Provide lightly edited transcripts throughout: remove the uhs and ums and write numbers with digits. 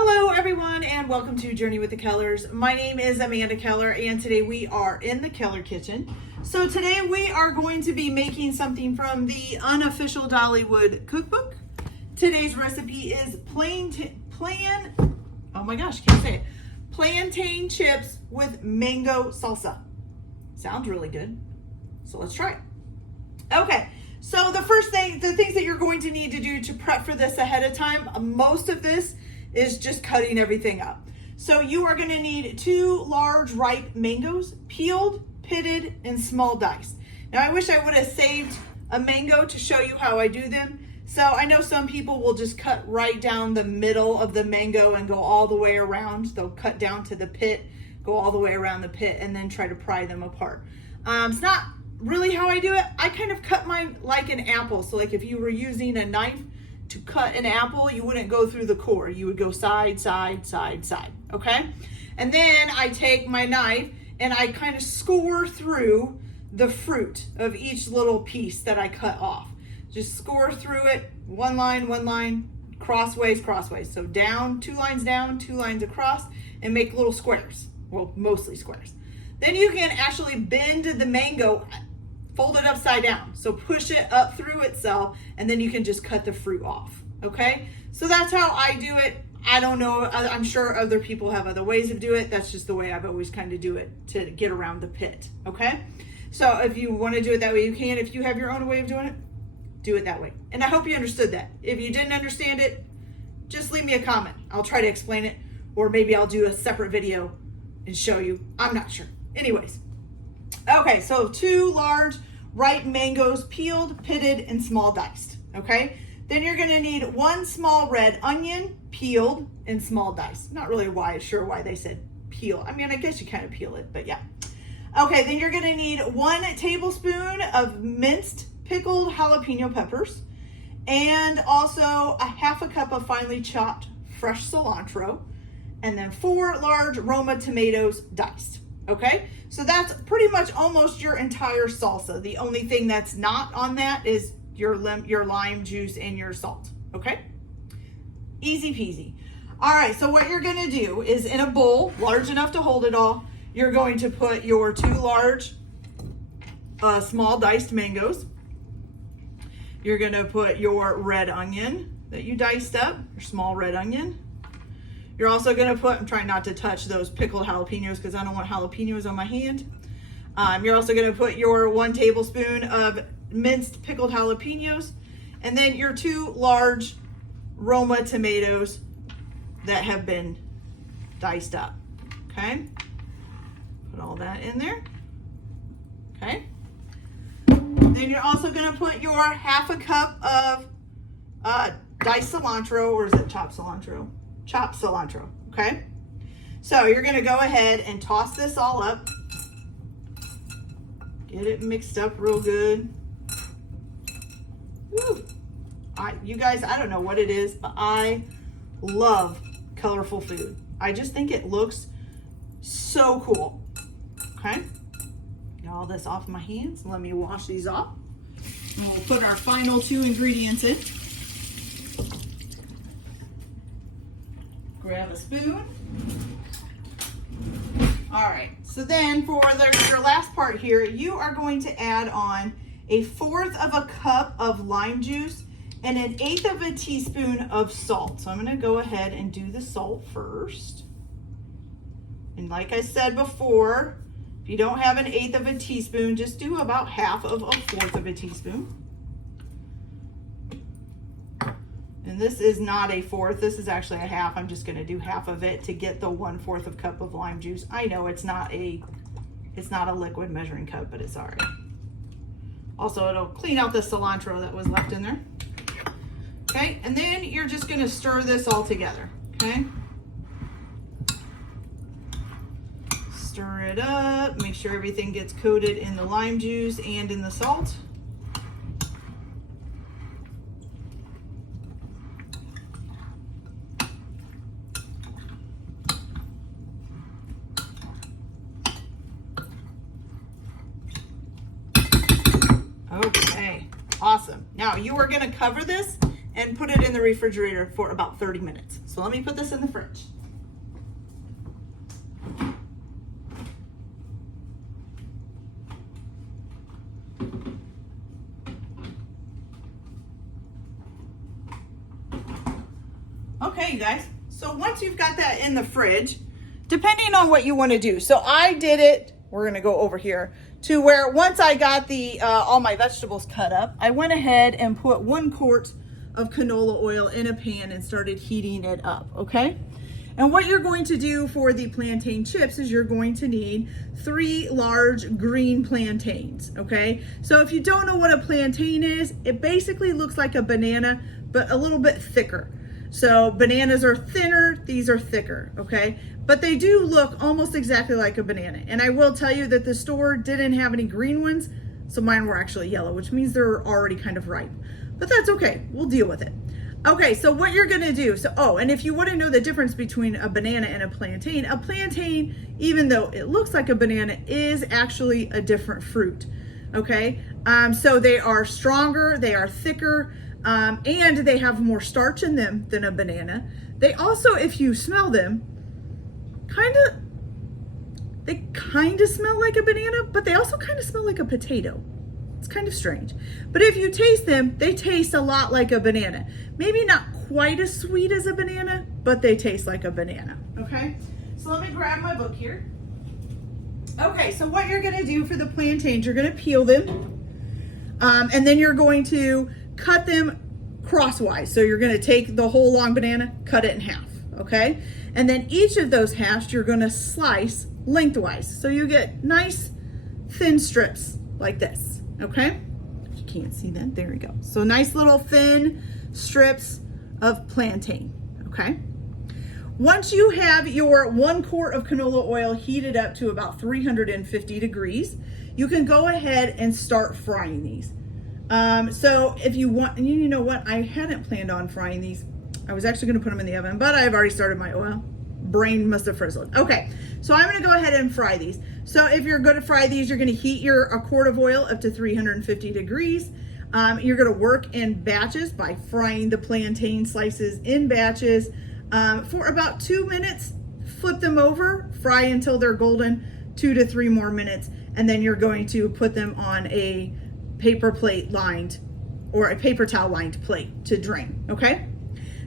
Hello everyone and welcome to Journey with the Kellers. My name is Amanda Keller and today we are in the Keller kitchen. So today we are going to be making something from the Unofficial Dollywood cookbook. Today's recipe is plantain chips with mango salsa. Sounds really good. So let's try it. Okay. So the things that you're going to need to do to prep for this ahead of time, most of this is just cutting everything up. So you are going to need 2 large ripe mangoes, peeled, pitted, and small diced. Now I wish I would have saved a mango to show you how I do them. So I know some people will just cut right down the middle of the mango and go all the way around. They'll cut down to the pit, go all the way around the pit, and then try to pry them apart. It's not really how I do it. I kind of cut mine like an apple. So like if you were using a knife to cut an apple, you wouldn't go through the core. You would go side, side, side, side, okay? And then I take my knife and I kind of score through the fruit of each little piece that I cut off. Just score through it, one line, crossways, crossways. So down, 2 lines across, and make little squares. Well, mostly squares. Then you can actually bend the mango, fold it upside down. So push it up through itself, and then you can just cut the fruit off, okay? So that's how I do it. I don't know, I'm sure other people have other ways of doing it. That's just the way I've always kind of do it to get around the pit, okay? So if you want to do it that way, you can. If you have your own way of doing it, do it that way. And I hope you understood that. If you didn't understand it, just leave me a comment. I'll try to explain it, or maybe I'll do a separate video and show you. I'm not sure. Anyways, okay, so 2 large ripe mangoes, peeled, pitted, and small diced, okay? Then you're gonna need 1 small red onion, peeled and small diced. Not really sure why they said peel. I mean, I guess you kind of peel it, but yeah. Okay, then you're gonna need 1 tablespoon of minced pickled jalapeno peppers, and also a 1/2 cup of finely chopped fresh cilantro, and then 4 large Roma tomatoes diced. Okay, so that's pretty much almost your entire salsa. The only thing that's not on that is your lime juice and your salt. Okay, easy peasy. All right, so what you're gonna do is in a bowl large enough to hold it all, you're going to put your 2 large small diced mangoes. You're gonna put your red onion that you diced up, your small red onion. You're also gonna put, I'm trying not to touch those pickled jalapenos because I don't want jalapenos on my hand. You're also gonna put your 1 tablespoon of minced pickled jalapenos, and then your 2 large Roma tomatoes that have been diced up, okay? Put all that in there, okay? Then you're also gonna put your 1/2 cup of diced cilantro, or is it chopped cilantro? Chopped cilantro, okay? So you're gonna go ahead and toss this all up. Get it mixed up real good. Woo. You guys, I don't know what it is, but I love colorful food. I just think it looks so cool, okay? Get all this off my hands. Let me wash these off. And we'll put our final 2 ingredients in. Grab a spoon. All right, so then for your last part here, you are going to add on 1/4 of a cup of lime juice and 1/8 of a teaspoon of salt. So I'm gonna go ahead and do the salt first. And like I said before, if you don't have 1/8 of a teaspoon, just do about 1/2 of a 1/4 of a teaspoon. And this is not a 1/4, this is actually a 1/2. I'm just gonna do 1/2 of it to get the 1/4 of cup of lime juice. I know it's not a liquid measuring cup, but it's all right. Also, it'll clean out the cilantro that was left in there. Okay, and then you're just gonna stir this all together, okay? Stir it up, make sure everything gets coated in the lime juice and in the salt. Okay, awesome. Now you are gonna cover this and put it in the refrigerator for about 30 minutes. So So let me put this in the fridge. Okay, you guys, so once you've got that in the fridge, depending on what you want to do. So I did it, we're going to go over here, to where once I got the all my vegetables cut up, I went ahead and put 1 quart of canola oil in a pan and started heating it up, okay? And what you're going to do for the plantain chips is you're going to need 3 large green plantains, okay? So if you don't know what a plantain is, it basically looks like a banana, but a little bit thicker. So bananas are thinner, these are thicker, okay? But they do look almost exactly like a banana. And I will tell you that the store didn't have any green ones, so mine were actually yellow, which means they're already kind of ripe. But that's okay, we'll deal with it. Okay, so what you're gonna do, and if you wanna know the difference between a banana and a plantain, even though it looks like a banana, is actually a different fruit, okay? So they are stronger, they are thicker, and they have more starch in them than a banana. They also, if you smell them, they kind of smell like a banana, but they also kind of smell like a potato. It's kind of strange. But if you taste them, they taste a lot like a banana. Maybe not quite as sweet as a banana, but they taste like a banana, okay? So let me grab my book here. Okay, so what you're gonna do for the plantains, you're gonna peel them, and then you're going to cut them crosswise. So you're gonna take the whole long banana, cut it in half, okay? And then each of those halves you're gonna slice lengthwise. So you get nice thin strips like this, okay? If you can't see that, there we go. So nice little thin strips of plantain, okay? Once you have your 1 quart of canola oil heated up to about 350 degrees, you can go ahead and start frying these. So if you want, and you know what, I hadn't planned on frying these. I was actually gonna put them in the oven, but I've already started my oil. Brain must have frizzled. Okay, so I'm gonna go ahead and fry these. So if you're gonna fry these, you're gonna heat a quart of oil up to 350 degrees. You're gonna work in batches by frying the plantain slices in batches for about 2 minutes. Flip them over, fry until they're golden, 2 to 3 more minutes, and then you're going to put them on a paper plate lined or a paper towel lined plate to drain, okay?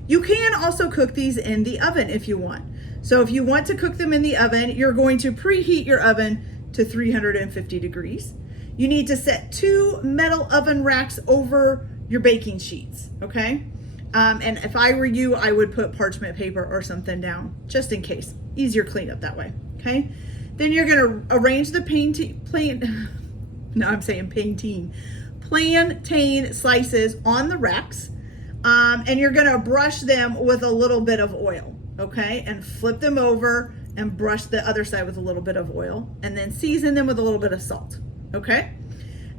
You can also cook these in the oven if you want. So if you want to cook them in the oven, you're going to preheat your oven to 350 degrees. You need to set 2 metal oven racks over your baking sheets, okay? And if I were you, I would put parchment paper or something down just in case. Easier cleanup that way, okay? Then you're gonna arrange the plantain slices on the racks, and you're gonna brush them with a little bit of oil, okay? And flip them over and brush the other side with a little bit of oil, and then season them with a little bit of salt, okay?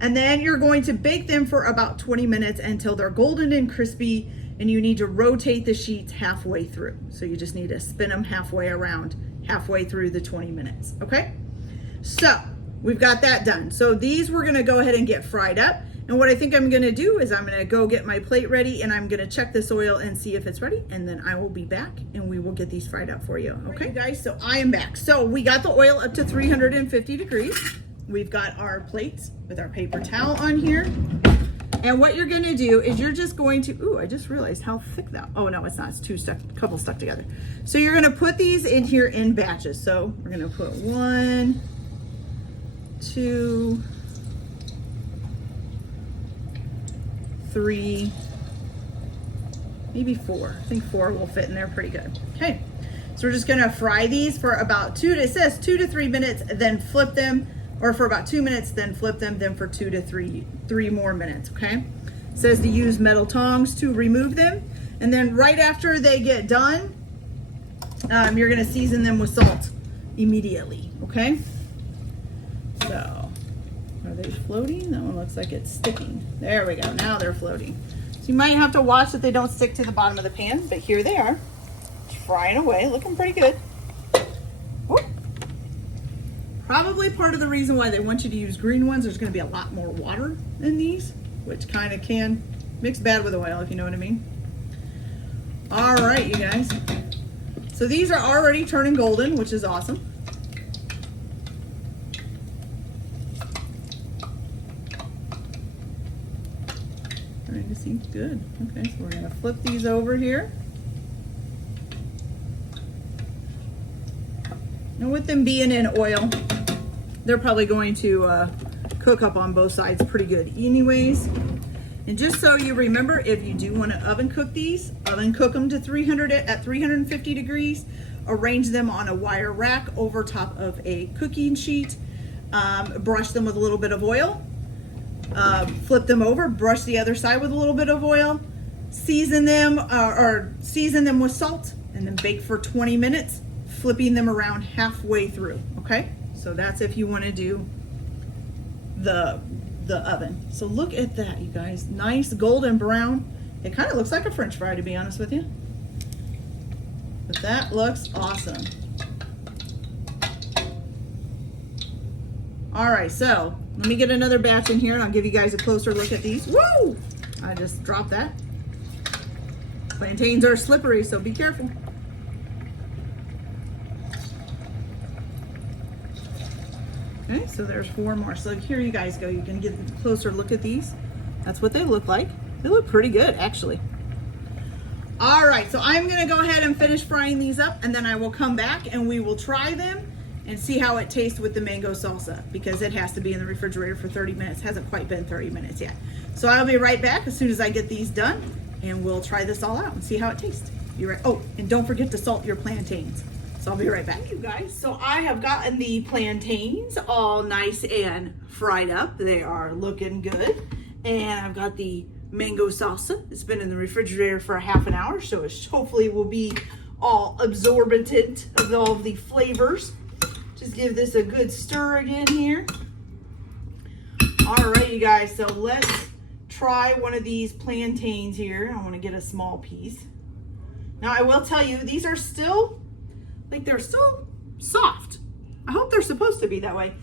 And then you're going to bake them for about 20 minutes until they're golden and crispy, and you need to rotate the sheets halfway through. So you just need to spin them halfway around, halfway through the 20 minutes, okay? So we've got that done. So these we're gonna go ahead and get fried up. And what I think I'm gonna do is I'm gonna go get my plate ready, and I'm gonna check this oil and see if it's ready, and then I will be back and we will get these fried up for you, okay? Right, guys, so I am back. So we got the oil up to 350 degrees. We've got our plates with our paper towel on here. And what you're gonna do is you're just going to, ooh, I just realized how thick that, oh no, it's not, it's a couple stuck together. So you're gonna put these in here in batches. So we're gonna put 1, 2, 3, maybe 4. I think 4 will fit in there pretty good. Okay, so we're just gonna fry these for about it says 2 to 3 minutes, then flip them, or for about 2 minutes, then flip them, then for 2 to 3 more minutes, okay? It says to use metal tongs to remove them. And then right after they get done, you're gonna season them with salt immediately, okay? So, are they floating? That one looks like it's sticking. There we go, now they're floating. So you might have to watch that they don't stick to the bottom of the pan, but here they are, frying away, looking pretty good. Whoop. Probably part of the reason why they want you to use green ones, there's gonna be a lot more water in these, which kind of can mix bad with oil, if you know what I mean. All right, you guys. So these are already turning golden, which is awesome. Starting to see good. Okay, so we're gonna flip these over here. And with them being in oil, they're probably going to cook up on both sides pretty good anyways. And just so you remember, if you do want to oven cook these, oven cook them to 350 degrees, arrange them on a wire rack over top of a cooking sheet, brush them with a little bit of oil, flip them over, brush the other side with a little bit of oil, season them season them with salt, and then bake for 20 minutes, flipping them around halfway through, okay? So that's if you want to do the oven. So look at that, you guys. Nice golden brown. It kind of looks like a French fry, to be honest with you. But that looks awesome. All right, so let me get another batch in here and I'll give you guys a closer look at these. Woo! I just dropped that. Plantains are slippery, so be careful. Okay, so there's 4 more. So here you guys go. You can get a closer look at these. That's what they look like. They look pretty good, actually. All right, so I'm gonna go ahead and finish frying these up, and then I will come back and we will try them and see how it tastes with the mango salsa, because it has to be in the refrigerator for 30 minutes. It hasn't quite been 30 minutes yet. So I'll be right back as soon as I get these done, and we'll try this all out and see how it tastes. Be right. Oh, and don't forget to salt your plantains. So I'll be right back. Thank you guys. So I have gotten the plantains all nice and fried up. They are looking good. And I've got the mango salsa. It's been in the refrigerator for a half an hour, so it hopefully will be all absorbent of all of the flavors. Just give this a good stir again here. All right, you guys, so let's try one of these plantains here. I want to get a small piece. Now I will tell you, these are still, they're still soft. I hope they're supposed to be that way.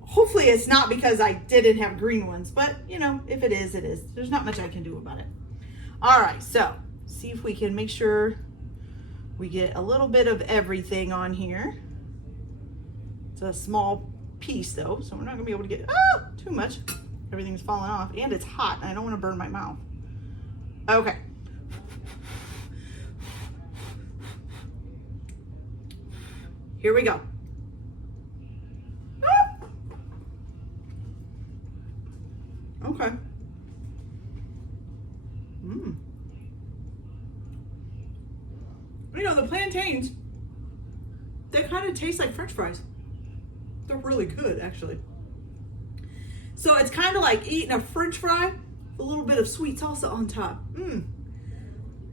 Hopefully it's not because I didn't have green ones, but you know, if it is, it is. There's not much I can do about it. All right, so see if we can make sure we get a little bit of everything on here. It's a small piece though, so we're not gonna be able to get too much. Everything's falling off and it's hot and I don't wanna burn my mouth. Okay. Here we go. Okay. You know, the plantains, they kind of taste like French fries. They're really good, actually. So it's kind of like eating a French fry with a little bit of sweet salsa on top.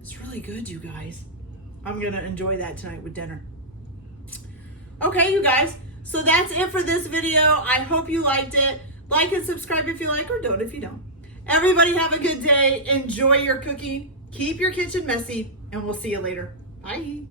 It's really good, you guys. I'm gonna enjoy that tonight with dinner. Okay, you guys, so that's it for this video. I hope you liked it. Like and subscribe if you like, or don't if you don't. Everybody have a good day. Enjoy your cooking. Keep your kitchen messy, and we'll see you later. Bye.